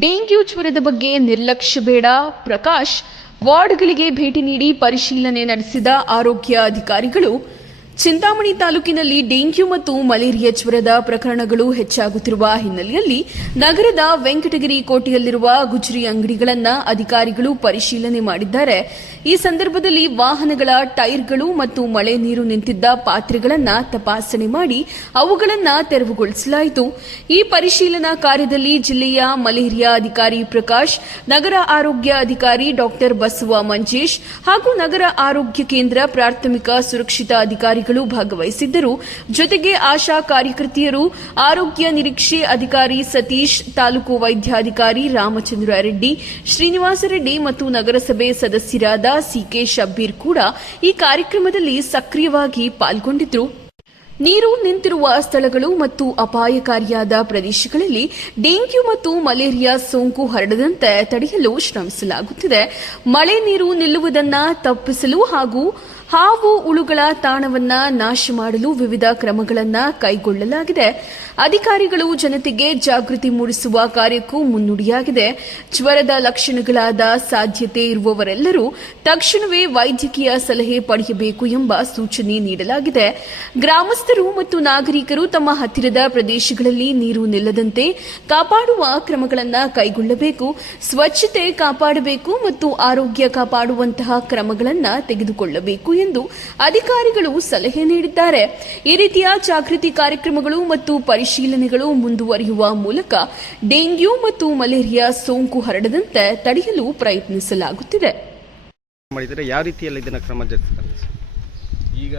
Dengue ಜ್ವರದ ಬಗ್ಗೆ ನಿರ್ಲಕ್ಷ್ಯ ಬೇಡ. ಪ್ರಕಾಶ್ ವಾರ್ಡ್ಗಳಿಗೆ ಭೇಟಿ ನೀಡಿ ಪರಿಶೀಲನೆ ನಡೆಸಿದ ಆರೋಗ್ಯ ಅಧಿಕಾರಿಗಳು ಚಿಂತಾಮಣಿ ತಾಲೂಕಿನಲ್ಲಿ ಡೆಂಗ್ಯೂ ಮತ್ತು ಮಲೇರಿಯಾ ಜ್ವರದ ಪ್ರಕರಣಗಳು ಹೆಚ್ಚಾಗುತ್ತಿರುವ ಹಿನ್ನೆಲೆಯಲ್ಲಿ ನಗರದ ವೆಂಕಟಗಿರಿ ಕೋಟೆಯಲ್ಲಿರುವ ಗುಜರಿ ಅಂಗಡಿಗಳನ್ನು ಅಧಿಕಾರಿಗಳು ಪರಿಶೀಲನೆ ಮಾಡಿದ್ದಾರೆ. ಈ ಸಂದರ್ಭದಲ್ಲಿ ವಾಹನಗಳ ಟೈರ್ಗಳು ಮತ್ತು ಮಳೆ ನೀರು ನಿಂತಿದ್ದ ಪಾತ್ರೆಗಳನ್ನು ತಪಾಸಣೆ ಮಾಡಿ ಅವುಗಳನ್ನು ತೆರವುಗೊಳಿಸಲಾಯಿತು. ಈ ಪರಿಶೀಲನಾ ಕಾರ್ಯದಲ್ಲಿ ಜಿಲ್ಲೆಯ ಮಲೇರಿಯಾ ಅಧಿಕಾರಿ ಪ್ರಕಾಶ್, ನಗರ ಆರೋಗ್ಯ ಅಧಿಕಾರಿ ಡಾಕ್ಟರ್ ಬಸವ ಮಂಜೇಶ್ ಹಾಗೂ ನಗರ ಆರೋಗ್ಯ ಕೇಂದ್ರ ಪ್ರಾಥಮಿಕ ಸುರಕ್ಷಿತ ಅಧಿಕಾರಿಗಳು ಭಾಗವಹಿಸಿದ್ದರು. ಜೊತೆಗೆ ಆಶಾ ಕಾರ್ಯಕರ್ತೆಯರು, ಆರೋಗ್ಯ ನಿರೀಕ್ಷೆ ಅಧಿಕಾರಿ ಸತೀಶ್, ತಾಲೂಕು ವೈದ್ಯಾಧಿಕಾರಿ ರಾಮಚಂದ್ರ ರೆಡ್ಡಿ, ಶ್ರೀನಿವಾಸ ರೆಡ್ಡಿ ಮತ್ತು ನಗರಸಭೆ ಸದಸ್ಯರಾದ ಸಿಕೆ ಶಬ್ಬೀರ್ ಕೂಡ ಈ ಕಾರ್ಯಕ್ರಮದಲ್ಲಿ ಸಕ್ರಿಯವಾಗಿ ಪಾಲ್ಗೊಂಡಿದ್ದರು. ನೀರು ನಿಂತಿರುವ ಸ್ಥಳಗಳು ಮತ್ತು ಅಪಾಯಕಾರಿಯಾದ ಪ್ರದೇಶಗಳಲ್ಲಿ ಡೆಂಗ್ಯೂ ಮತ್ತು ಮಲೇರಿಯಾ ಸೋಂಕು ಹರಡದಂತೆ ತಡೆಯಲು ಶ್ರಮಿಸಲಾಗುತ್ತಿದೆ. ಮಳೆ ನೀರು ನಿಲ್ಲುವುದನ್ನು ತಪ್ಪಿಸಲು ಹಾಗೂ ಹಾವು ಉಳುಗಳ ತಾಣವನ್ನ ನಾಶ ಮಾಡಲು ವಿವಿಧ ಕ್ರಮಗಳನ್ನು ಕೈಗೊಳ್ಳಲಾಗಿದೆ. ಅಧಿಕಾರಿಗಳು ಜನತೆಗೆ ಜಾಗೃತಿ ಮೂಡಿಸುವ ಕಾರ್ಯಕ್ಕೂ ಮುನ್ನುಡಿಯಾಗಿದೆ. ಜ್ವರದ ಲಕ್ಷಣಗಳಾದ ಸಾಧ್ಯತೆ ಇರುವವರೆಲ್ಲರೂ ತಕ್ಷಣವೇ ವೈದ್ಯಕೀಯ ಸಲಹೆ ಪಡೆಯಬೇಕು ಎಂಬ ಸೂಚನೆ ನೀಡಲಾಗಿದೆ. ಗ್ರಾಮಸ್ಥರು ಮತ್ತು ನಾಗರಿಕರು ತಮ್ಮ ಹತ್ತಿರದ ಪ್ರದೇಶಗಳಲ್ಲಿ ನೀರು ನಿಲ್ಲದಂತೆ ಕಾಪಾಡುವ ಕ್ರಮಗಳನ್ನು ಕೈಗೊಳ್ಳಬೇಕು. ಸ್ವಚ್ಛತೆ ಕಾಪಾಡಬೇಕು ಮತ್ತು ಆರೋಗ್ಯ ಕಾಪಾಡುವಂತಹ ಕ್ರಮಗಳನ್ನು ತೆಗೆದುಕೊಳ್ಳಬೇಕು ಎಂದು ಅಧಿಕಾರಿಗಳು ಸಲಹೆ ನೀಡಿದ್ದಾರೆ. ಈ ರೀತಿಯ ಜಾಗೃತಿ ಕಾರ್ಯಕ್ರಮಗಳು ಮತ್ತು ಪರಿಶೀಲನೆಗಳು ಮುಂದುವರಿಯುವ ಮೂಲಕ ಡೆಂಗ್ಯೂ ಮತ್ತು ಮಲೇರಿಯಾ ಸೋಂಕು ಹರಡದಂತೆ ತಡೆಯಲು ಪ್ರಯತ್ನಿಸಲಾಗುತ್ತಿದೆ. ಮಾಡಿದರೆ ಯಾವ ರೀತಿಯಲ್ಲಿ ಇದನ್ನು ಕ್ರಮ ಜರುಗಿಸ್ತಾರೆ? ಈಗ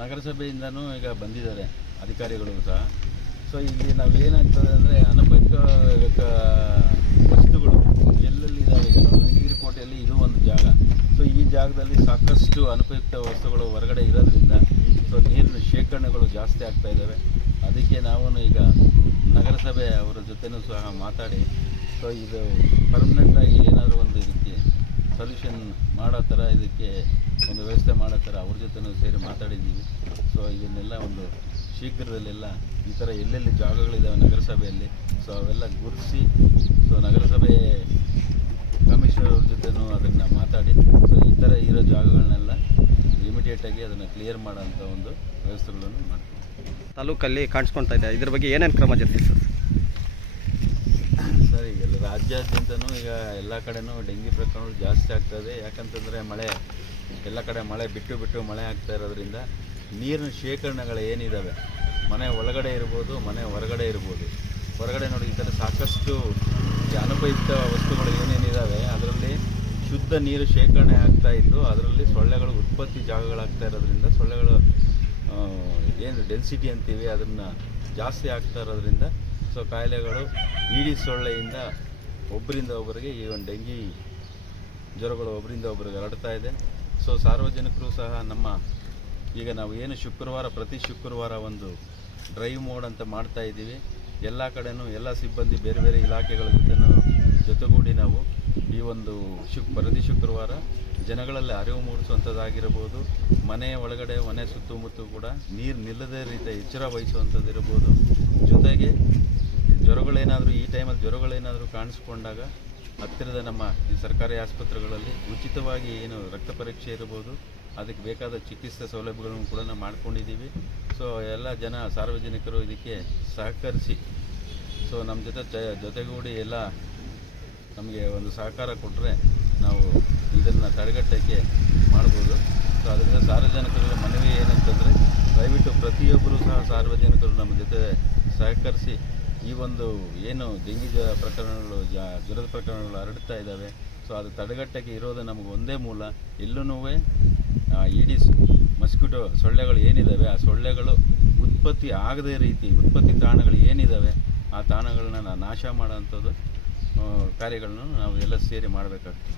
ನಗರಸಭೆಯಿಂದನೂ ಈಗ ಬಂದಿದ್ದಾರೆ ಅಧಿಕಾರಿಗಳು ಸಹ. ಸೊ ಇಲ್ಲಿ ನಾವು ಏನಾಗ್ತದೆ ಅಂದರೆ ಅನುಪಯುಕ್ತ ವಸ್ತುಗಳು ಎಲ್ಲೆಲ್ಲಿ ಇದ್ದಾವೆ ಈಗ ನಾವು ನೀರು ಕೋಟೆಯಲ್ಲಿ ಇದು ಒಂದು ಜಾಗ. ಸೊ ಈ ಜಾಗದಲ್ಲಿ ಸಾಕಷ್ಟು ಅನುಪಯುಕ್ತ ವಸ್ತುಗಳು ಹೊರಗಡೆ ಇರೋದ್ರಿಂದ ಸೊ ನೀರಿನ ಶೇಖರಣೆಗಳು ಜಾಸ್ತಿ ಆಗ್ತಾ ಇದ್ದಾವೆ. ಅದಕ್ಕೆ ನಾವು ಈಗ ನಗರಸಭೆ ಅವರ ಜೊತೆನೂ ಸಹ ಮಾತಾಡಿ ಸೊ ಇದು ಪರ್ಮನೆಂಟಾಗಿ ಏನಾದರೂ ಒಂದು ಇದಕ್ಕೆ ಸೊಲ್ಯೂಷನ್ ಮಾಡೋ ಥರ ಇದಕ್ಕೆ ಒಂದು ವ್ಯವಸ್ಥೆ ಮಾಡೋ ಥರ ಅವ್ರ ಜೊತೆನೂ ಸೇರಿ ಮಾತಾಡಿದ್ದೀವಿ. ಸೊ ಇದನ್ನೆಲ್ಲ ಒಂದು ಶೀಘ್ರದಲ್ಲೆಲ್ಲ ಈ ಥರ ಎಲ್ಲೆಲ್ಲಿ ಜಾಗಗಳಿದ್ದಾವೆ ನಗರಸಭೆಯಲ್ಲಿ ಸೊ ಅವೆಲ್ಲ ಗುರುತಿಸಿ ಸೊ ನಗರಸಭೆ ಕಮಿಷನರ್ ಅವ್ರ ಜೊತೆನೂ ಅದನ್ನು ಮಾತಾಡಿ. ಸೊ ಈ ಥರ ಇರೋ ಜಾಗಗಳನ್ನೆಲ್ಲ ಇಮಿಡಿಯೇಟಾಗಿ ಅದನ್ನು ಕ್ಲಿಯರ್ ಮಾಡೋಂಥ ಒಂದು ವ್ಯವಸ್ಥೆಗಳನ್ನು ಮಾಡ್ತೀವಿ. ತಾಲೂಕಲ್ಲಿ ಕಾಣಿಸ್ಕೊಳ್ತಾ ಇದೆ. ಇದ್ರ ಬಗ್ಗೆ ಏನೇನು ಕ್ರಮ ಜರುಗಿಸ್ತಾರೆ ಸರ್? ಸರಿ ಎಲ್ಲ ರಾಜ್ಯಾದ್ಯಂತನೂ ಈಗ ಎಲ್ಲ ಕಡೆನೂ ಡೆಂಗಿ ಪ್ರಕರಣಗಳು ಜಾಸ್ತಿ ಆಗ್ತದೆ ಯಾಕಂತಂದರೆ ಮಳೆ ಎಲ್ಲ ಕಡೆ ಮಳೆ ಬಿಟ್ಟು ಬಿಟ್ಟು ಮಳೆ ಆಗ್ತಾ ಇರೋದ್ರಿಂದ ನೀರಿನ ಶೇಖರಣೆಗಳು ಏನಿದ್ದಾವೆ ಮನೆ ಒಳಗಡೆ ಇರ್ಬೋದು ಮನೆ ಹೊರಗಡೆ ಇರ್ಬೋದು. ಹೊರಗಡೆ ನೋಡಿ ಈ ಥರ ಸಾಕಷ್ಟು ಈ ಅನುಪಯುಕ್ತ ವಸ್ತುಗಳು ಏನೇನಿದ್ದಾವೆ ಅದರಲ್ಲಿ ಶುದ್ಧ ನೀರು ಶೇಖರಣೆ ಆಗ್ತಾ ಇದ್ದು ಅದರಲ್ಲಿ ಸೊಳ್ಳೆಗಳು ಉತ್ಪತ್ತಿ ಜಾಗಗಳಾಗ್ತಾ ಇರೋದ್ರಿಂದ ಸೊಳ್ಳೆಗಳು ಏನು ಡೆನ್ಸಿಟಿ ಅಂತೀವಿ, ಅದನ್ನು ಜಾಸ್ತಿ ಆಗ್ತಾ ಇರೋದ್ರಿಂದ ಸೊ ಕಾಯಿಲೆಗಳು ಇಡಿ ಸೊಳ್ಳೆಯಿಂದ ಒಬ್ಬರಿಂದ ಒಬ್ಬರಿಗೆ ಈ ಒಂದು ಡೆಂಗಿ ಜ್ವರಗಳು ಒಬ್ಬರಿಂದ ಒಬ್ಬರಿಗೆ ಹರಡ್ತಾ ಇದೆ. ಸೊ ಸಾರ್ವಜನಿಕರು ಸಹ ನಮ್ಮ, ಈಗ ನಾವು ಏನು ಶುಕ್ರವಾರ, ಪ್ರತಿ ಶುಕ್ರವಾರ ಒಂದು ಡ್ರೈವ್ ಮೋಡ್ ಅಂತ ಮಾಡ್ತಾ ಇದ್ದೀವಿ. ಎಲ್ಲ ಕಡೆನೂ ಎಲ್ಲ ಸಿಬ್ಬಂದಿ ಬೇರೆ ಬೇರೆ ಇಲಾಖೆಗಳ ಜೊತೆನೂ ಜೊತೆಗೂಡಿ ನಾವು ಈ ಒಂದು ಶುಕ್ ಪ್ರತಿ ಶುಕ್ರವಾರ ಜನಗಳಲ್ಲಿ ಅರಿವು ಮೂಡಿಸುವಂಥದ್ದಾಗಿರ್ಬೋದು, ಮನೆಯ ಒಳಗಡೆ ಮನೆ ಸುತ್ತಮುತ್ತ ಕೂಡ ನೀರು ನಿಲ್ಲದೇ ರೀತಿ ಎಚ್ಚರ ವಹಿಸುವಂಥದ್ದು ಇರ್ಬೋದು ಜೊತೆಗೆ ಜ್ವರಗಳೇನಾದರೂ, ಈ ಟೈಮಲ್ಲಿ ಜ್ವರಗಳೇನಾದರೂ ಕಾಣಿಸ್ಕೊಂಡಾಗ ಹತ್ತಿರದ ನಮ್ಮ ಈ ಸರ್ಕಾರಿ ಆಸ್ಪತ್ರೆಗಳಲ್ಲಿ ಉಚಿತವಾಗಿ ಏನು ರಕ್ತ ಪರೀಕ್ಷೆ ಇರ್ಬೋದು ಅದಕ್ಕೆ ಬೇಕಾದ ಚಿಕಿತ್ಸೆ ಸೌಲಭ್ಯಗಳನ್ನು ಕೂಡ ನಾವು ಮಾಡ್ಕೊಂಡಿದ್ದೀವಿ. ಸೊ ಎಲ್ಲ ಜನ ಸಾರ್ವಜನಿಕರು ಇದಕ್ಕೆ ಸಹಕರಿಸಿ ಸೊ ನಮ್ಮ ಜೊತೆ ಚ ಜೊತೆಗೂಡಿ ಎಲ್ಲ ನಮಗೆ ಒಂದು ಸಹಕಾರ ಕೊಟ್ಟರೆ ನಾವು ಇದನ್ನು ತಡೆಗಟ್ಟಕ್ಕೆ ಮಾಡ್ಬೋದು. ಸೊ ಅದರಿಂದ ಸಾರ್ವಜನಿಕರ ಮನವಿ ಏನಂತಂದರೆ, ದಯವಿಟ್ಟು ಪ್ರತಿಯೊಬ್ಬರೂ ಸಹ ಸಾರ್ವಜನಿಕರು ನಮ್ಮ ಜೊತೆ ಸಹಕರಿಸಿ, ಈ ಒಂದು ಏನು ಡೆಂಗಿ ಜ್ವರ ಪ್ರಕರಣಗಳು ಜ್ವರದ ಪ್ರಕರಣಗಳು ಹರಡ್ತಾ ಇದ್ದಾವೆ ಸೊ ಅದು ತಡೆಗಟ್ಟಕ್ಕೆ ಇರೋದು ನಮಗೆ ಒಂದೇ ಮೂಲ. ಎಲ್ಲೂ ಈಡಿಸ್ ಮಸ್ಕಿಟೋ ಸೊಳ್ಳೆಗಳು ಏನಿದ್ದಾವೆ ಆ ಸೊಳ್ಳೆಗಳು ಉತ್ಪತ್ತಿ ಆಗದೇ ರೀತಿ ಉತ್ಪತ್ತಿ ತಾಣಗಳು ಏನಿದ್ದಾವೆ ಆ ತಾಣಗಳನ್ನ ನಾಶ ಮಾಡೋಂಥದ್ದು ಆ, ಕಾರ್ಯಗಳನ್ನು ನಾವು ಎಲ್ಲ ಸೇರಿ ಮಾಡಬೇಕಾಗ್ತದೆ.